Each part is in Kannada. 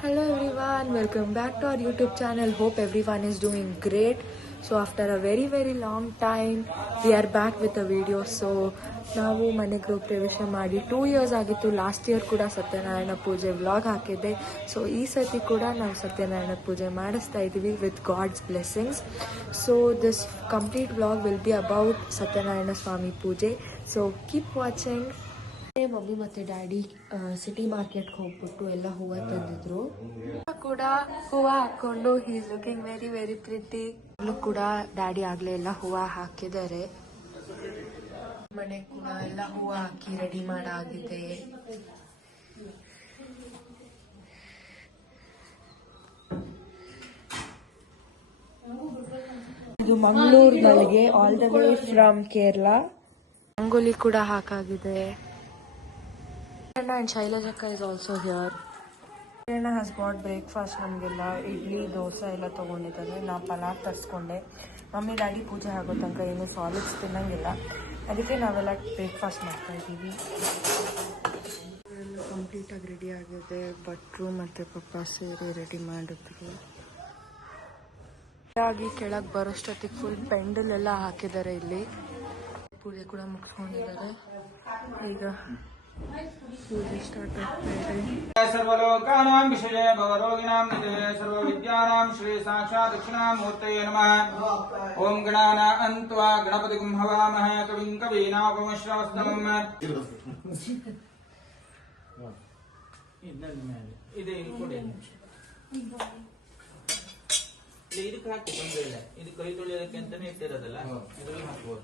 Hello everyone, welcome back to our YouTube channel. Hope everyone is doing great. So after a very long time we are back with a video. So ನಾವು ಮನೆ ಗೃಹ ಪ್ರವೇಶ ಮಾಡಿ 2 years ಆಗಿತ್ತು. ಲಾಸ್ಟ್ ಇಯರ್ ಕೂಡ ಸತ್ಯನಾರಾಯಣ ಪೂಜೆ ವ್ಲಾಗ್ ಹಾಕಿದ್ದೆ. ಸೊ ಈ ಸತಿ ಕೂಡ ನಾವು ಸತ್ಯನಾರಾಯಣ ಪೂಜೆ ಮಾಡಿಸ್ತಾ ಇದ್ದೀವಿ with God's blessings. So this complete vlog will be about Satyanarayana Swamy ಪೂಜೆ. So keep watching. ಮಮ್ಮಿ ಮತ್ತೆ ಡ್ಯಾಡಿ ಸಿಟಿ ಮಾರ್ಕೆಟ್ಗೆ ಹೋಗ್ಬಿಟ್ಟು ಎಲ್ಲ ಹೂವು ತಂದಿದ್ರು. ಕೂಡ ಹೂವು ಹಾಕೊಂಡು he is looking very pretty. ಕೂಡ ಡ್ಯಾಡಿ ಆಗ್ಲೇ ಎಲ್ಲ ಹೂವು ಹಾಕಿದ್ದಾರೆ. ಮನೆ ಕೂಡ ಎಲ್ಲ ಹೂವು ಹಾಕಿ ರೆಡಿ ಮಾಡಾಗಿದೆ. ಇದು ಮಂಗಳೂರು ಮಲ್ಲಿಗೆ, all the way from Kerala. Rangoli ಕೂಡ ಹಾಕಾಗಿದೆ. And Shailajaka is also here. Prerna has got breakfast ನಮಗೆಲ್ಲ ಇಡ್ಲಿ ದೋಸೆ ಎಲ್ಲ ತೊಗೊಂಡಿದ್ದಾರೆ. ನಾವು ಪಲಾವ್ ತರಿಸ್ಕೊಂಡೆ. ಮಮ್ಮಿ ಡ್ಯಾಡಿ ಪೂಜೆ ಆಗೋ ತನಕ ಏನು ಸಾಲಿಡ್ಸ್ ತಿನ್ನಂಗಿಲ್ಲ, ಅದಕ್ಕೆ ನಾವೆಲ್ಲ ಬ್ರೇಕ್ಫಾಸ್ಟ್ ಮಾಡ್ತಾ ಇದ್ದೀವಿ. ಎಲ್ಲ ಕಂಪ್ಲೀಟಾಗಿ ರೆಡಿ ಆಗಿದೆ. ಭಟ್ರು ಮತ್ತು ಪಪ್ಪ ಸೇರಿ ರೆಡಿ ಮಾಡಿದ್ರು. ಹಾಗಾಗಿ ಕೆಳಗೆ ಬರೋಷ್ಟೊತ್ತಿಗೆ ಫುಲ್ ಪೆಂಡಲ್ ಎಲ್ಲ ಹಾಕಿದ್ದಾರೆ. ಇಲ್ಲಿ ಪೂಜೆ ಕೂಡ ಮುಗಿಸ್ಕೊಂಡಿದ್ದಾರೆ. ಈಗ सर्वलोकानां विषये भवरोगिणां निधये सर्वविद्यानां श्री साक्षात् दक्षिणामूर्तये नमः. ओम गणानान्त्वा गणपतिं हवामहे कविं कवीनामुपमश्रवस्तमम्. ಇದಕ್ಕೆ ಹಾಕಿ ತೊಂದರೆ ಇಲ್ಲ. ಇದು ಕೈ ತೊಳೆಯೋದಕ್ಕೆ ಅಂತಾನೆ ಇಟ್ಟಿರೋದಲ್ಲ, ಇದರಲ್ಲಿ ಹಾಕ್ಬೋದು.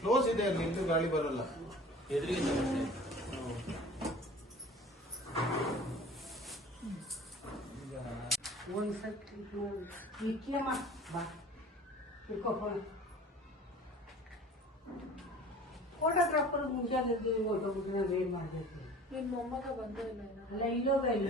ಕ್ಲೋಸ್ ಇದೆ, ನಿಂತು ಗಾಳಿ ಬರಲ್ಲ. ಎದುರಿಗೆ ಫೋಟೋಗ್ರಾಫರ್ ಮುಂಜಾನೆ ಏನ್ ಮಾಡ್ಬೇಕು? ನಿನ್ ಮೊಮ್ಮಗ ಬಂದೇ ಇಲ್ಲ. ಅಲ್ಲ ಇಲ್ಲೋಗ ಇಲ್ಲ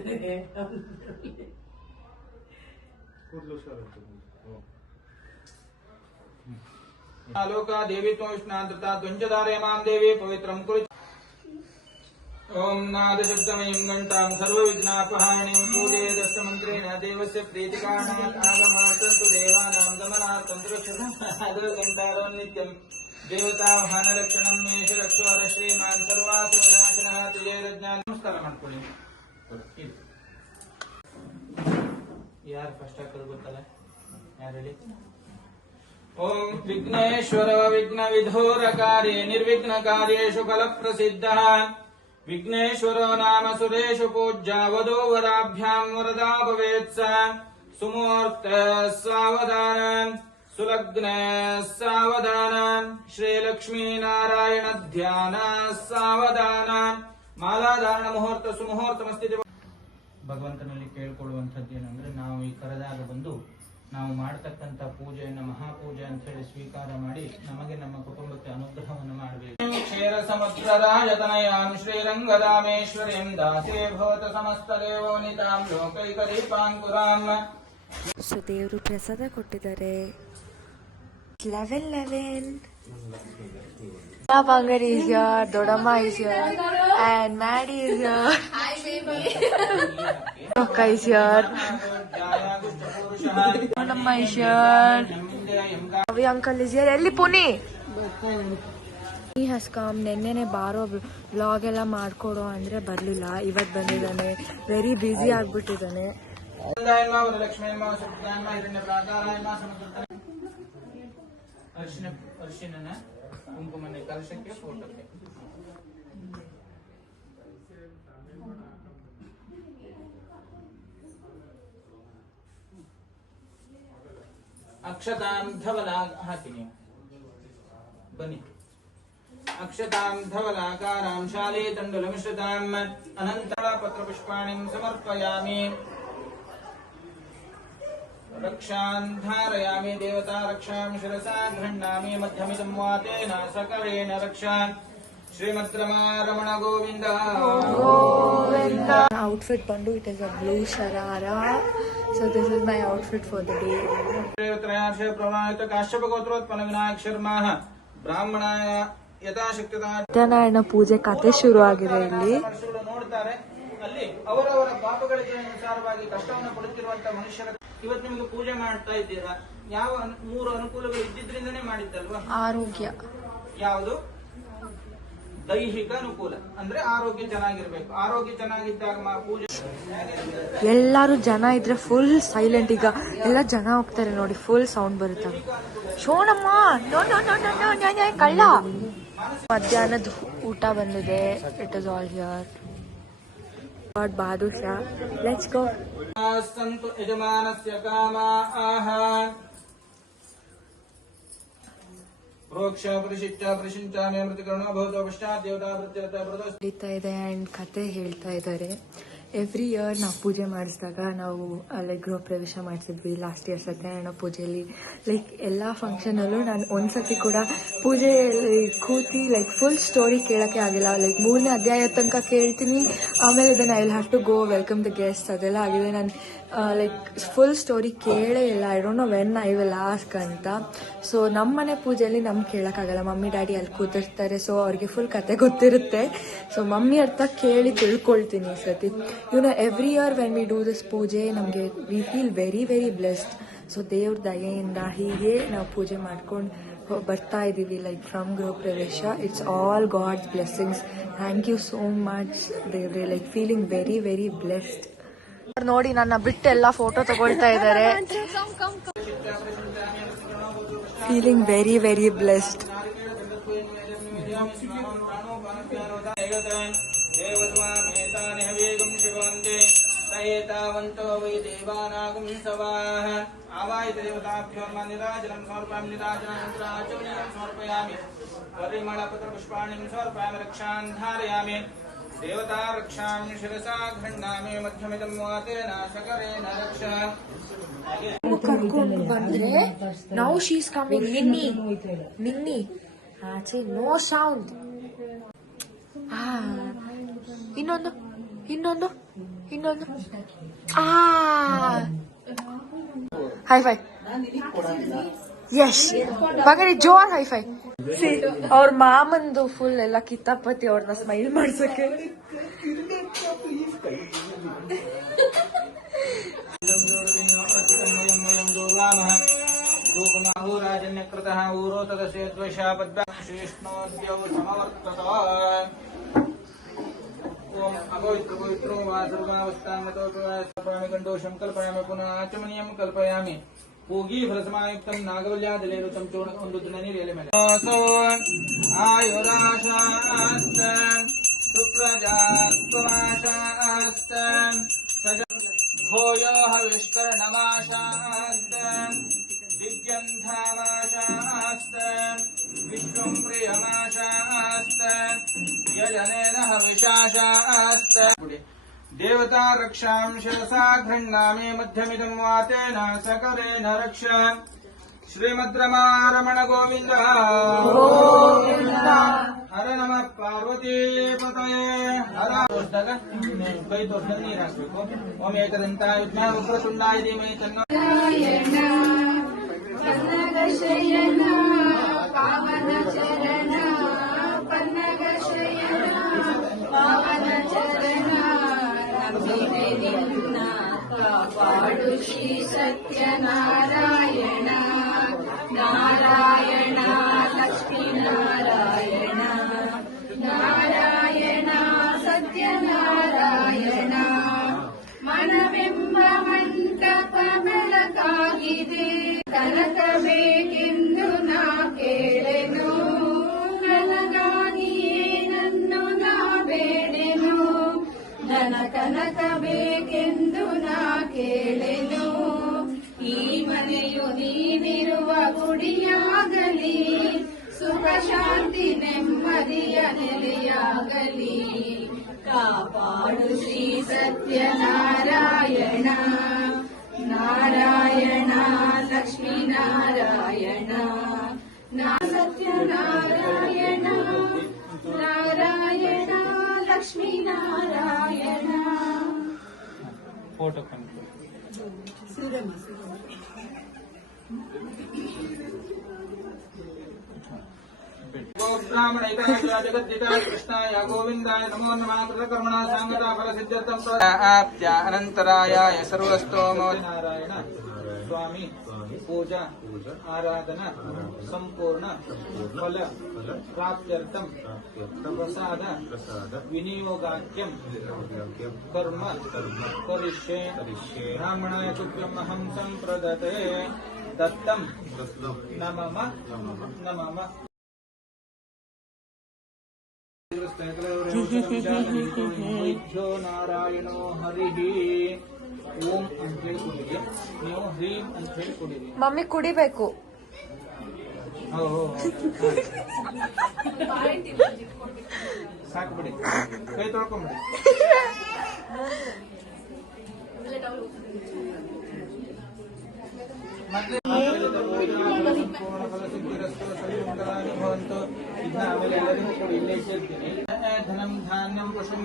आलोका देवी त्वष्णाद्रता त्वञ्चधारयमां देवी पवित्रं कुरु. ओम नाद शब्दमयं घण्टां सर्वविघ्नापहारिणीं पूजयेदस्तमन्त्रेण देवस्य प्रीतिकारणात् आगमार्थन्तु देवानां गमनार्थं घण्टारो नित्यं देवतावाहनलक्षणं मेष रक्षोर श्रीमान् सर्वासु विनाशनः तेजोज्ञान. नमस्कार ಮಾಡ್ಕೊಳ್ಳಿ. ಯಾರು ಫಸ್ಟ್ ಹಾಕೋದು ಗೊತ್ತಲ್ಲ? ಯಾರು ಹೇಳಿ? ओम विघ्नेश्वर विघ्न विधूरकार्ये निर्विघ्नकार्येषु फलप्रसिद्धः विघ्नेश्वरो नाम सुरेषु पूज्या वधो वराभ्यां वरदा भवेत्. सुमुहूर्त सावधान सुलग्न सावधान श्रीलक्ष्मी नारायण ध्यान सावधान ಮಾಲಾಧಾರಣ ಮುಹೂರ್ತ ಸುಮುಹೂರ್ತಮಸ್ತಿ. ಭಗವಂತನಲ್ಲಿ ಕೇಳಿಕೊಳ್ಳುವಂಥದ್ದು ಏನಂದ್ರೆ, ನಾವು ಈ ಕರೆದಾಗ ಬಂದು ನಾವು ಮಾಡತಕ್ಕಂಥ ಪೂಜೆಯನ್ನು ಮಹಾಪೂಜೆ ಅಂತ ಹೇಳಿ ಸ್ವೀಕಾರ ಮಾಡಿ ನಮಗೆ ನಮ್ಮ ಕುಟುಂಬಕ್ಕೆ ಅನುಗ್ರಹವನ್ನು ಮಾಡಬೇಕು. ಕ್ಷೇರ ಸಮುದ್ರರಾಜತನಯಾಂ ಶ್ರೀರಂಗದಾಮೇಶ್ವರೀಂ ದಾಸೇ ಭವತ ಸಮಸ್ತ ದೇವೋನಿತಾಂ ಲೋಕೈಕ ದೀಪಾಂಕುರಾಂ. ಸೊ ದೇವರು ಪ್ರಸಾದ ಕೊಟ್ಟಿದ್ದಾರೆ. 11 Bangar is here, Dodamma is here, and Maddie is here. Hi baby. Akka is here. Dodamma is here. Avi uncle is here. Elli Puni? He has come. ನೆನ್ನೆನೆ ಬಾರೋ ವ್ಲಾಗ್ ಎಲ್ಲ ಮಾಡ್ಕೊಡೋ ಅಂದ್ರೆ ಬರ್ಲಿಲ್ಲ. ಇವತ್ತು ಬಂದಿದ್ದಾನೆ. ವೆರಿ ಬ್ಯುಸಿ ಆಗ್ಬಿಟ್ಟಿದ್ದಾನೆ. ಅರ್ಶಿನ ಕುಂಕುಮನೆ ಕಲಶಕ್ಕೆ ಫೋಟೋಕ್ಕೆ ಅಕ್ಷತಾಂ ಧವಲ ಹಾಕಿ ನೀವು ಬನ್ನಿ. ಅಕ್ಷತಾಂ ಧವಲಾಕಾರಾಂ ಶಾಲೆ ತಂಡುಲ ಮಿಶ್ರಿತಾಂ ಅನಂತರ ಪತ್ರಪುಷ್ಪಾಣಿಂ ಸಮರ್ಪಯಾಮಿ. रक्षान् धारयामि देवता रक्षां शिरसा गृह्णामि मध्यमिदं वातेन सकलेन रक्षान्. ಶ್ರೀಮದ್ರಮಣ ಗೋವಿಂದ ಗೋವಿಂದ. ಔಟ್ಫಿಟ್ ಬಂದು it is a blue sharara. So this is my outfit for the day. ತ್ರಯಾರ್ಷ ಪ್ರಮಾಣಿತ ಕಾಶ್ಯಪ ಗೋತ್ರೋತ್ಪನ್ನ ವಿನಾಯಕ ಶರ್ಮಾ ಬ್ರಾಹ್ಮಣ ಯಥಾಶಕ್ತಿ ಸತ್ಯನಾರಾಯಣ ಪೂಜೆ ಕತೆ ಶುರು ಆಗಿದೆ ಇಲ್ಲಿ. ನೋಡ್ತಾರೆ ಅಲ್ಲಿ ಅವರವರ ಪಾಪಗಳಿಗೆ ಅನುಸಾರವಾಗಿ ಕಷ್ಟವನ್ನು ಪಡುತ್ತಿರುವಂತಹ ಮನುಷ್ಯರ ಇವತ್ತು ನಿಮಗೆ ಪೂಜೆ ಮಾಡ್ತಾ ಇದ್ದೀರಾ, ಯಾವ 3 ಅನುಕೂಲಗಳು ಇದ್ದಿದ್ರಿಂದನೇ ಮಾಡಿದ್ದಲ್ವಾ? ಆರೋಗ್ಯ, ಯಾವುದು? ದೈಹಿಕ ಅನುಕೂಲ ಅಂದ್ರೆ ಆರೋಗ್ಯ ಚೆನ್ನಾಗಿರ್ಬೇಕು. ಆರೋಗ್ಯ ಚೆನ್ನಾಗಿದ್ದಾಗ ಪೂಜೆ. ಎಲ್ಲಾರು ಜನ ಇದ್ರೆ ಫುಲ್ ಸೈಲೆಂಟ್. ಈಗ ಎಲ್ಲ ಜನ ಹೋಗ್ತಾರೆ ನೋಡಿ, ಫುಲ್ ಸೌಂಡ್ ಬರುತ್ತೆ. ಶೋಣಮ್ಮ ಕಳ್ಳ. ಮಧ್ಯಾಹ್ನದ ಊಟ ಬಂದಿದೆ. It is all here. Badusha, let's go. ಸಂತು ಯಜಮಾನಸ್ಯ ಕಾಮಾಹ ಪ್ರೋಕ್ಷ ಪರಿಶಿಷ್ಟ ಪರಿಶಿಂಚಾಮೆ ಮೃತಿಕರಣ ಭವತ ಪಶ್ಚಾತ್ ದೇವತಾ ನಡೀತಾ ಇದೆ ಅಂಡ್ ಕತೆ ಹೇಳ್ತಾ ಇದ್ದಾರೆ. ಎವ್ರಿ ಇಯರ್ ನಾವು ಪೂಜೆ ಮಾಡಿಸಿದಾಗ ನಾವು ಲೈಕ್ ಗೃಹ ಪ್ರವೇಶ ಮಾಡಿಸಿದ್ವಿ ಲಾಸ್ಟ್ ಇಯರ್ ಸತ್ಯನಾರಾಯಣ ಪೂಜೆಯಲ್ಲಿ. ಲೈಕ್ ಎಲ್ಲ ಫಂಕ್ಷನಲ್ಲೂ ನಾನು ಒಂದ್ಸತಿ ಕೂಡ ಪೂಜೆಯಲ್ಲಿ ಕೂತಿ ಲೈಕ್ ಫುಲ್ ಸ್ಟೋರಿ ಕೇಳೋಕ್ಕೆ ಆಗಿಲ್ಲ. ಲೈಕ್ 3ನೇ ಅಧ್ಯಾಯ ತನಕ ಕೇಳ್ತೀನಿ, ಆಮೇಲೆ ಇದನ್ನು I will have to go welcome the guest ಅದೆಲ್ಲ ಆಗಿದೆ. ನಾನು ಲೈಕ್ ಫುಲ್ ಸ್ಟೋರಿ ಕೇಳೇ ಇಲ್ಲ. I don't know when I will ask ಅಂತ. ಸೊ ನಮ್ಮ ಮನೆ ಪೂಜೆಯಲ್ಲಿ ನಮ್ಗೆ ಕೇಳೋಕ್ಕಾಗಲ್ಲ. ಮಮ್ಮಿ ಡ್ಯಾಡಿ ಅಲ್ಲಿ ಕೂತಿರ್ತಾರೆ, ಸೊ ಅವ್ರಿಗೆ ಫುಲ್ ಕತೆ ಗೊತ್ತಿರುತ್ತೆ. ಸೊ ಮಮ್ಮಿ ಅರ್ಥ ಕೇಳಿ ತಿಳ್ಕೊಳ್ತೀನಿ ಈ ಸತಿ. Every year when we do this ಪೂಜೆ ನಮಗೆ we feel very very blessed. So ದೇವ್ರ ದಯೆಯಿಂದ ಹೀಗೆ ನಾವು ಪೂಜೆ ಮಾಡ್ಕೊಂಡು ಬರ್ತಾ ಇದ್ದೀವಿ like from griha pravesha. It's all God's blessings. Thank you so much ದೇವ್ರೆ. Like feeling very very blessed. ನೋಡಿ ನನ್ನ ಬಿಟ್ಟು ಎಲ್ಲ ಫೋಟೋ ತಗೊಳ್ತಾ ಇದ್ದಾರೆ. Feeling very very blessed. ಏತಾವಂತೋ ವೈ ದೇವಾನಾಗಂ ಸವಾಹ ಆವಾಯಿತ ದೇವತಾಭ್ಯೋ ನಿರಾಜನಂ ಸಮರ್ಪಯಾಮಿ. ನಿರಾಜನಾನಂತರಾಚಮನೀಯಂ ಸಮರ್ಪಯಾಮಿ. ಪರಿಮಳಪತ್ರ ಪುಷ್ಪಾಣಿಂ ಸಮರ್ಪಯಾಮಿ. ರಕ್ಷಾನ್ ಧಾರಯಾಮಿ. ದೇವತಾ ರಕ್ಷಾಂ ಶಿರಸಾ ಗೃಹ್ಣಾಮಿ. ಮಧ್ಯಮಿದಂ ವಾತೇನ ಶಕರೇಣ ರಕ್ಷ. ಕರ್ಕೊಂಡು ಬಂದ್ರೆ ನೌ ಶಿ ಇಸ್ ಕಮಿಂಗ್. ನಿನ್ನಿ ಆಚೆ ನೋ ಸೌಂಡ್. ಇನ್ನೊಂದು ಹೈಫೈ. ಯಶ್ ಮಗನಿ ಜೋರ್ ಹೈಫೈ. ಅವ್ರ ಮಾಮಂದು ಫುಲ್ ಎಲ್ಲ ಕಿತ್ತಾಪತಿ ಅವ್ರನ್ನ ಸ್ಮೈಲ್ ಮಾಡ್ಸಕ್ಕೆ. ರಾಜನ್ಯಕೃತಃ ಊರೋ ತದಸ್ಯ ದ್ವೇಷ ಪದ್ಮಶ್ರೇಷ್ಠೋದ್ಯೌ ಸಮವರ್ತತ. ಓಂ ಅಪವಿತ್ರೋ ವಾ ಸರ್ವಾವಸ್ಥಾಂಗತೋಪಯಾಮಿ. ಗಂಡೋಷಂ ಕಲ್ಪಯಾಮಿ. ಪುನಃ ಆಚಮನೀಯಂ ಕಲ್ಪಯಾಮಿ. ಪೂಗಿ ಫಲಸಮಾಯುಕ್ತಂ ನಾಗವಲ್ಯಾದಲೇರುತಂ ಚೂರ್ಣ. ಒಂದು ದಿನ ನೀರು ಎಲೆ ಮೇಲೆ ಆಯುರಾಶಾಸ್ತ ಸುಪ್ರಜಾಸ್ತ್ವಮಾಶಾಸ್ತ ಭೋಯೋ ಹವಿಷ್ಕರಣಮಾಶಾಸ್ತ ದಿವ್ಯಂಧಾಮಾಶಾಸ್ತ ವಿಶ್ವಂ ಪ್ರಿಯಮಾಶಾಸ್ತ ಯಜನೇನ ಹವಿಷಾಶಾಸ್ತ. ದೇವತಾ ರಕ್ಷಾಂ ಶಿರಸಾ ಗೃಹ್ಣಾಮಿ. ಮಧ್ಯಮಿದಂ ವಾತೇನ ಸಕರೇಣ ರಕ್ಷ. ಶ್ರೀಮದ್ ರಮಾರಮಣ ಗೋವಿಂದ. ಹರ ನಮಃ ಪಾರ್ವತೀ ಪತಯೇ ಹರ. ತೋರಿಸಿದಾಗ ಕೈ ತೋರಿಸಿದಾಗ ನೀರು ಹಾಕ್ಬೇಕು. ಓಂ ಏಕದಂತಾಯ ವಿದ್ಮಹೇ ವಕ್ರತುಂಡಾಯ ಧೀಮಹಿ ತನ್ನೋ ಪನ್ನಗಶಯನ ಪಾವನ ಚರಣ. ಪನ್ನಗಶಯನ ಪಾವನ ಚರಣ. ನಂಬಿದೆ ನಿನ್ನ ಕಾಪಾಡು ಶ್ರೀ ಸತ್ಯನಾರಾಯಣ. ನಾರಾಯಣ ಲಕ್ಷ್ಮೀನಾರಾಯಣ. ನಾರಾಯಣ ಸತ್ಯನಾರಾಯಣ. ಮನವೆಂಬ ಮಂಟಪ ಬೆಳಕಾಗಿದೆ. ಕನಕ ಬೇಕೆಂದು ನಾ ಕೇಳೆನು. ನನಗಾಗಿಯೇ ನನ್ನು ನಾ ಬೇಡೆನು. ನನ್ನ ಕನಕ ಬೇಕೆಂದು ನಾ ಕೇಳೆನು. ಈ ಮನೆಯು ನೀನಿರುವ ಗುಡಿಯಾಗಲಿ. ಸುಖ ಶಾಂತಿ ನೆಮ್ಮದಿಯ ನೆಲೆಯಾಗಲಿ. ಕಾಪಾಡು ಶ್ರೀ ಸತ್ಯನಾರಾಯಣ. ನಾರಾಯಣ ಲಕ್ಷ್ಮೀನಾರಾಯಣ. ಸತ್ಯನಾರಾಯಣ. ನಾರಾಯಣ ಲಕ್ಷ್ಮೀನಾರಾಯಣ. ಫೋಟೋ ब्राह्मण जगद्दिताय कृष्णाय गोविन्दाय नमो नमः कृतकर्मणा सांगता फलसिद्ध्यर्थं आप्त्या अनन्तरायाय सर्वस्तोमो नारायण स्वामी पूजा आराधना संपूर्ण फल प्राप्त्यर्थं प्रसाद विनियोगाख्यं कर्म करिष्ये ब्राह्मणाय तुभ्यम् अहं सम्प्रदते दत्तं नमः नमः वैद्यो नारायणो हरिः ओಂ ಅಂತ ಹೇಳಿ ಕುಡಿರಿ ನೀವು ಹ್ರೀಂ ಅಂತ ಹೇಳಿ ಕುಡಿರಿ ಮಮ್ಮಿ ಕುಡಿಬೇಕು ಸಾಕು ಬಿಡಿ ಕೈ ತೊಳ್ಕೊಂಬಿಡಿ ಮತ್ತೆ ಆಮೇಲೆ ಎಲ್ಲರಿಗೂ ಕೂಡ ಇಲ್ಲೇ ಸೇರ್ತೀನಿ ಧನಂ ಧಾನ್ಯಂ ಪಶುಂ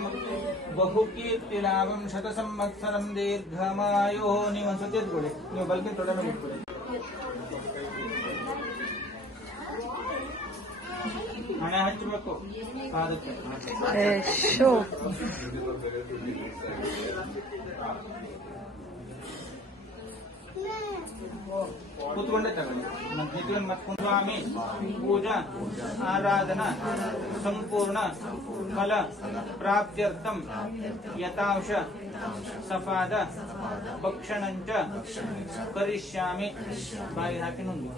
ಬಹುಕೀರ್ತಿಲಾಭಂ ಶತ ಸಂವತ್ಸರಂ ದೀರ್ಘಮಾಯೋ ನೀವು ಒಂದ್ಸತಿ ಎದ್ಕೊಳ್ಳಿ ನೀವು ಬಲ್ಕಿ ತೊಡನೆ ಬಿಟ್ಕೊಳ್ಳಿ ಹಣೆ ಹಚ್ಚಬೇಕು ಪಾದಕ್ಕೆ ಕೂತ್ಕೊಂಡೆ ತಗೊಳ್ಳಿ ಮತ್ತೆ ಸ್ವಾಮಿ ಪೂಜಾ ಆರಾಧನಾ ಸಂಪೂರ್ಣ ಫಲ ಪ್ರಾಪ್ತ್ಯರ್ಥಂ ಯಥಾಂಶ ಸಫಾದ ಭಕ್ಷಣಂಚ ಕರಿಷ್ಯಾಮಿ ಬಾಯಿ ಹಾಕಿ ನುಂಗು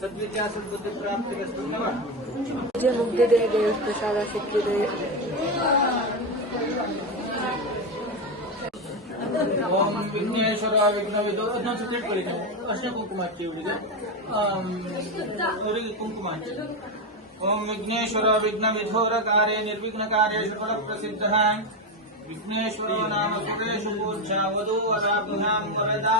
ಸದ್ವಿದ್ಯಾ ಸದ್ಬುದ್ಧಿ ಪ್ರಾಪ್ತಿರಸ್ತು ಪೂಜೆ ಮುಗಿದಿದೆ ದೇವರ ಪ್ರಸಾದ ಸಿಕ್ಕಿದೆ ಓಂ ವಿಘ್ನೇಶ್ವರ ವಿಘ್ನವಿದು ಅದನ್ನ ಸುತ್ತಿಟ್ಕೊಳ್ಳಿ ನೀವು ಅರ್ಶಿನ ಕುಂಕುಮ ಹಚ್ಚಿ ಇವರಿಗೆ ಅವರಿಗೆ ಕುಂಕುಮ ಹಚ್ಚಿ ಓಂ ವಿಘ್ನೇಶ್ವರ ವಿಘ್ನ ವಿಧೋರ ಕಾರ್ಯ ನಿರ್ವಿಘ್ನ ಕಾರ್ಯ ಫಲ ಪ್ರಸಿದ್ಧ ವಿಘ್ನೇಶ್ವರೋ ನಾಮ ಸುರೇಶು ಪೂಜ್ಯ ವಧೂ ವರಾಭ್ಯಾಂ ವರದಾ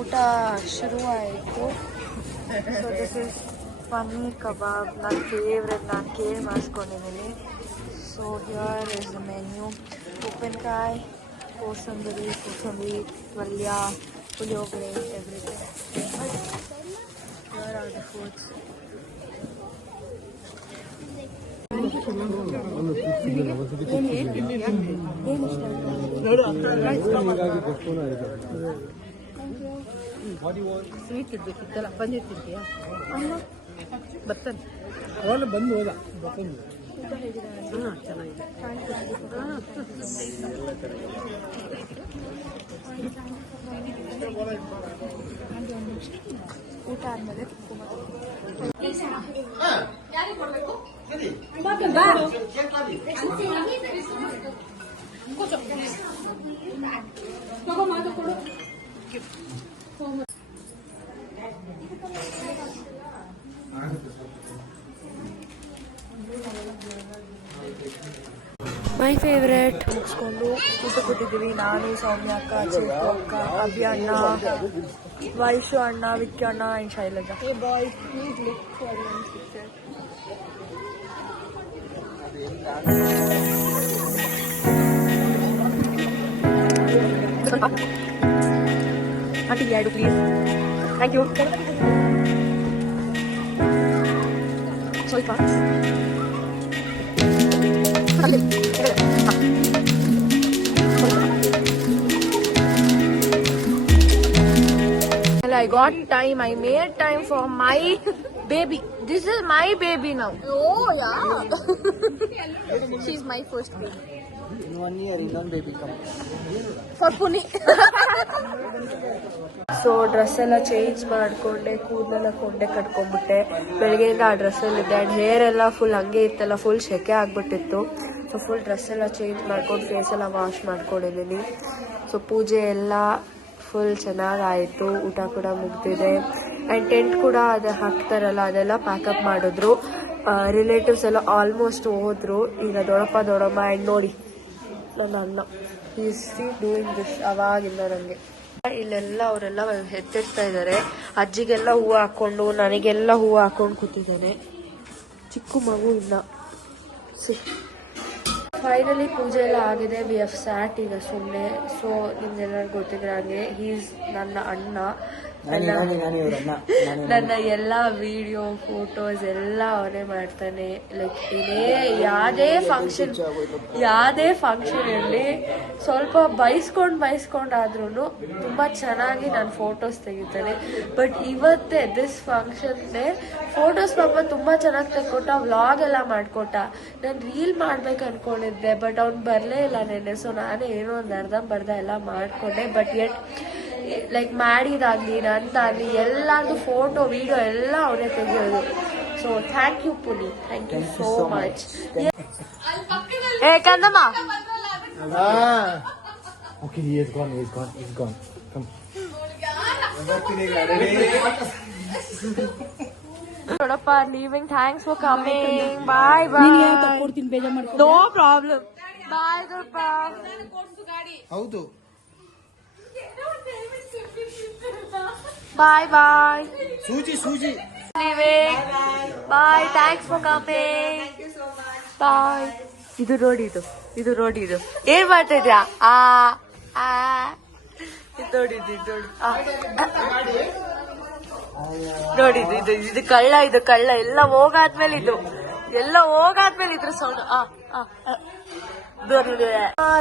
ಊಟ ಶುರುವಾಯಿತು. So this is paneer kebab ನನ್ನ ಫೇವ್ರೆಟ್, ನಾನು ಕೇಳಿ ಮಾಡಿಸ್ಕೊಂಡಿದ್ದೀನಿ. So here is the menu. Uppinakayi, kosambari, palya, puliyogare, everything. Here are the foods. Sweet ಇರ್ಬೇಕಿತ್ತಲ್ಲ, ಪನ್ನೀರ್ ತಿಂತೀಯಾ? ಬರ್ತಾನೆ ಅವನು ಬಂದು ಹೋದ. ಚೆನ್ನಾಗಿದೆ. ಊಟ ಆದ್ಮೇಲೆ ಮೈ ಫೇವ್ರೆಟ್ ಮುಗಿಸ್ಕೊಂಡು ಊಟ ಕೊಟ್ಟಿದ್ದೀವಿ. ನಾನು, ಸೌಮ್ಯ ಅಕ್ಕ, ಚೇತು ಅಕ್ಕ, ಅಭಿ ಅಣ್ಣ, ವೈಶು ಅಣ್ಣ, ವಿಕ್ಕಿ ಅಣ್ಣ and Shailaja. Hey boys, please look for one picture. ಆಂಟಿಗೆ ಎರಡು ಪ್ಲೀಸ್. Thank you. ಸ್ವಲ್ಪ I got time. I made time for my baby. This is my baby now. Oh yeah. She's my first baby. In 1 year, ಇನ್ನೊಂದು baby come For Pune. So dress ಎಲ್ಲ ಚೇಂಜ್ ಮಾಡಿಕೊಂಡೆ, ಕೂದಲೆಲ್ಲ ಕೊಂಡೆ ಕಟ್ಕೊಂಡ್ಬಿಟ್ಟೆ. ಬೆಳಗ್ಗೆಯಿಂದ ಆ ಡ್ರೆಸ್ಸಲ್ಲಿದ್ದೆ. ಆ್ಯಂಡ್ ಹೇರ್ ಎಲ್ಲ ಫುಲ್ ಹಂಗೆ ಇತ್ತಲ್ಲ, ಫುಲ್ ಸೆಕೆ ಆಗಿಬಿಟ್ಟಿತ್ತು. ಸೊ ಫುಲ್ ಡ್ರೆಸ್ ಎಲ್ಲ ಚೇಂಜ್ ಮಾಡ್ಕೊಂಡು ಫೇಸ್ ಎಲ್ಲ ವಾಶ್ ಮಾಡ್ಕೊಂಡಿದ್ದೀನಿ. ಸೊ ಪೂಜೆ ಎಲ್ಲ ಫುಲ್ ಚೆನ್ನಾಗಾಯಿತು. ಊಟ ಕೂಡ ಮುಗ್ದಿದೆ. ಆ್ಯಂಡ್ ಟೆಂಟ್ ಕೂಡ ಅದು ಹಾಕ್ತಾರಲ್ಲ, ಅದೆಲ್ಲ ಪ್ಯಾಕಪ್ ಮಾಡಿದ್ರು. ರಿಲೇಟಿವ್ಸ್ ಎಲ್ಲ ಆಲ್ಮೋಸ್ಟ್ ಹೋದ್ರು. ಈಗ ದೊಡ್ಡಮ್ಮ ಆ್ಯಂಡ್ ನೋಡಿ ನನ್ನ ಅಣ್ಣ ಈಸ್ ಡೂಯಿಂಗ್ ದಿಸ್ ಅವಾಗಿಂದ ನನಗೆ ಇಲ್ಲೆಲ್ಲ ಅವರೆಲ್ಲ ಎತ್ತಿರ್ತಾ ಇದ್ದಾರೆ. ಅಜ್ಜಿಗೆಲ್ಲ ಹೂವು ಹಾಕೊಂಡು ನನಗೆಲ್ಲ ಹೂವು ಹಾಕೊಂಡು ಕೂತಿದ್ದಾನೆ ಚಿಕ್ಕ ಮಗು ಇನ್ನ. ಫೈನಲಿ ಪೂಜೆ ಎಲ್ಲ ಆಗಿದೆ. ವಿ ಹ್ಯಾವ್ ಸ್ಯಾಟ್ ಈಗ ಸುಮ್ಮನೆ. ಸೊ ನಿಮ್ಗೆಲ್ಲರಿಗೂ ಗೊತ್ತಿದ್ರೆ ಹಾಗೆ ಈಸ್ ನನ್ನ ಅಣ್ಣ. ನನ್ನ ಎಲ್ಲ ವಿಡಿಯೋ ಫೋಟೋಸ್ ಎಲ್ಲ ಅವನೇ ಮಾಡ್ತಾನೆ. ಲೈಕ್ ಯಾವುದೇ ಫಂಕ್ಷನ್ ಇರಲಿ ಸ್ವಲ್ಪ ಬೈಸ್ಕೊಂಡಾದ್ರೂ ತುಂಬ ಚೆನ್ನಾಗಿ ನಾನು ಫೋಟೋಸ್ ತೆಗಿತಾನೆ. ಬಟ್ ಇವತ್ತೇ ದಿಸ್ ಫಂಕ್ಷನ್ಗೆ ಫೋಟೋಸ್ ಪಾಪ ತುಂಬ ಚೆನ್ನಾಗಿ ತೆಕ್ಕೊಟ್ಟ. ವ್ಲಾಗ್ ಎಲ್ಲ ಮಾಡಿಕೊಟ್ಟ. ನಾನು ರೀಲ್ ಮಾಡ್ಬೇಕು ಅನ್ಕೊಂಡಿದ್ದೆ ಬಟ್ ಅವ್ನು ಬರಲೇ ಇಲ್ಲ ನೆನ್ನೆ. ಸೊ ನಾನೇ ಏನೋ ಒಂದು ಅರ್ಧಂಬರ್ಧ ಎಲ್ಲ ಮಾಡಿಕೊಂಡೆ. ಬಟ್ ಲೈಕ್ ಮಾಡಿದಾಗ್ಲಿ ನಂದಾಗ್ಲಿ ಎಲ್ಲಾರ್ದು ಫೋಟೋ ವಿಡಿಯೋ ಎಲ್ಲ ಅವನೇ ತೆಗಿಯೋದು. So thank you Puni, thank you so much. ಏ ಕಂದಮ್ಮ Okay, he is gone. Come. ನೋಡಪ್ಪ leaving. Thanks for coming. Bye. No problem. Bye ದೊಡ್ಡಪ್ಪ. ಹೌದು. Bye. ಸೂಜಿ. Leaving. Bye. Thanks for coming. Thank you so much. Bye. ಇದು ನೋಡಿ ಇದು ಏನ್ ಮಾಡ್ತಾ ಇದ್ಯಾ? ನೋಡಿ ಇದು ಕಳ್ಳ ಎಲ್ಲ ಹೋಗಾದ್ಮೇಲೆ ಇದ್ರ ಸೌಂಡ್.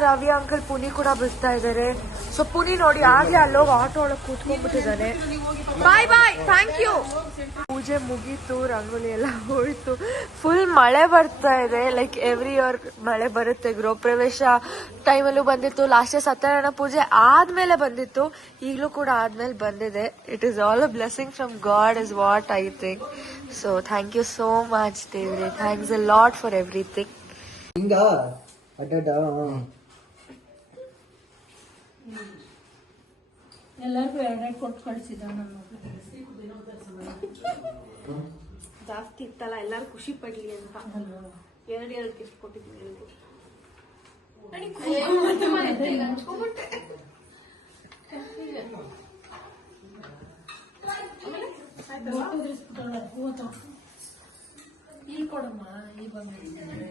ರವಿ ಅಂಕಲ್ ಪುನಿ ಕೂಡ ಬಿಡ್ತಾ ಇದಾರೆ. ಸೊ ಪುನಿ ನೋಡಿ ಆಗ್ಲೇ ಅಲ್ಲೋಗಿ ಆಟೋ ಒಳಗೆ ಕೂತ್ಕೊಂಡ್ಬಿಟ್ಟಿದ್ದಾನೆ. Bye thank you. ಪೂಜೆ ಮುಗೀತು, ರಂಗೋಲಿ ಎಲ್ಲ ಹೋಯ್ತು. ಫುಲ್ ಮಳೆ ಬರ್ತಾ ಇದೆ. ಲೈಕ್ ಎವ್ರಿ ಇಯರ್ ಮಳೆ ಬರುತ್ತೆ. ಗೃಹ ಪ್ರವೇಶ ಟೈಮಲ್ಲೂ ಬಂದಿತ್ತು, ಲಾಸ್ಟ್ ಇಯರ್ ಸತ್ಯನಾರಾಯಣ ಪೂಜೆ ಆದ್ಮೇಲೆ ಬಂದಿತ್ತು, ಈಗಲೂ ಕೂಡ ಆದ್ಮೇಲೆ ಬಂದಿದೆ. It is all a blessing from God is what I think. So thank you so much ದೇವ್ರೆ. Thanks a lot for everything. ಎಲ್ಲರಿಗೂ 2 ಕೊಟ್ಟು ಕಳಿಸಿದ. ಜಾಸ್ತಿ ಇತ್ತಲ್ಲ, ಎಲ್ಲರೂ ಖುಷಿ ಪಡ್ಲಿ ಅಂತ 2 ಗಿಫ್ಟ್ ಕೊಟ್ಟಿದ್ದೀನಿ. ಈ ಕೊಡಮ್ಮ, ಈ ಬಂದಿದ್ದಾರೆ.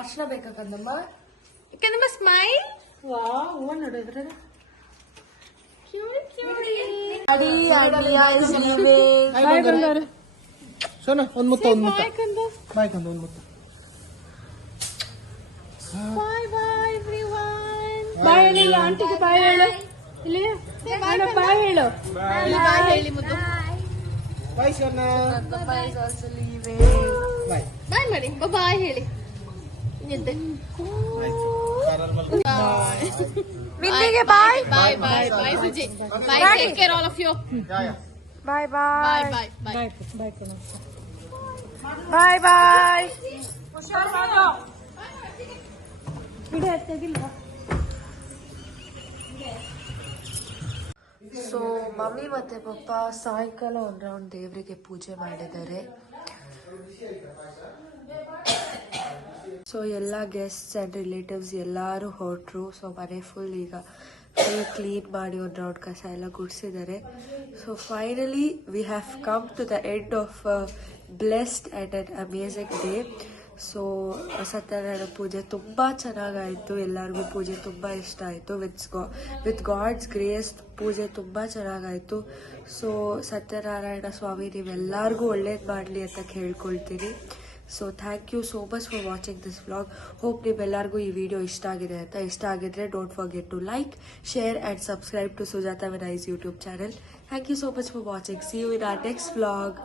ಅರ್ಶನ ಬೇಕಾ ಕಂದಮ್ಮ? ಸ್ಮೈಲ್. ವಾ ಹೂವ ನೋಡಿದ್ರೆ ಸೋನ ಒಂದ್ ಮುತ್ತ. ಬಾಯ್ ಕಂದ ಒಂದ್ ಮುತ್ತ. ಬಾಯ್ ಹೇಳಿ ಆಂಟಿಗೆ. ಬಾಯ್ ಹೇಳು. ಇಲ್ಲಿ ಬಾಯ್ ಹೇಳು. ಬಾಯ್ ಹೇಳಿ ಮುದ್ದು. ಬಾಯ್ ಸೋನ. ಬಾಯ್ ಮಾಡಿ. ಬಾಯ್ ಹೇಳಿ. ಮಿನ್ನಿಗೆ bye. Bye Suji. Bye. Take care all of you. Bye. So mummy ಮತ್ತೆ ಪಪ್ಪ ಸಾಯಂಕಾಲ ಒಂದು ರೌಂಡ್ ದೇವರಿಗೆ ಪೂಜೆ ಮಾಡಿದ್ದಾರೆ. ಸೊ ಎಲ್ಲ ಗೆಸ್ಟ್ಸ್ ಆ್ಯಂಡ್ ರಿಲೇಟಿವ್ಸ್ ಎಲ್ಲರೂ ಹೊರಟ್ರು. ಸೊ ಮನೆ ಫುಲ್ ಈಗ ಫುಲ್ ಕ್ಲೀನ್ ಮಾಡಿ ಒಂದು ರೌಂಡ್ ಕಸ ಎಲ್ಲ ಗುಡಿಸಿದ್ದಾರೆ. So finally we have come to the end of blessed and an amazing day. So Satyanarayana ಪೂಜೆ ತುಂಬ ಚೆನ್ನಾಗಾಯಿತು. ಎಲ್ಲರಿಗೂ ಪೂಜೆ ತುಂಬ ಇಷ್ಟ ಆಯಿತು. ವಿತ್ ಗಾಡ್ಸ್ ಗ್ರೇಸ್ ಪೂಜೆ ತುಂಬ ಚೆನ್ನಾಗಾಯಿತು. ಸೊ ಸತ್ಯನಾರಾಯಣ ಸ್ವಾಮಿ ನೀವೆಲ್ಲರಿಗೂ ಒಳ್ಳೇದು ಮಾಡಲಿ ಅಂತ ಕೇಳ್ಕೊಳ್ತೀನಿ. So thank you so much for watching this vlog. Hope ನೀವೆಲ್ಲರಿಗೂ ಈ ವಿಡಿಯೋ ಇಷ್ಟ ಆಗಿದೆ ಅಂತ. ಇಷ್ಟ ಆಗಿದ್ರೆ don't forget to like, share and subscribe to Sujata Vinay's YouTube channel. Thank you so much for watching. See you in our next vlog.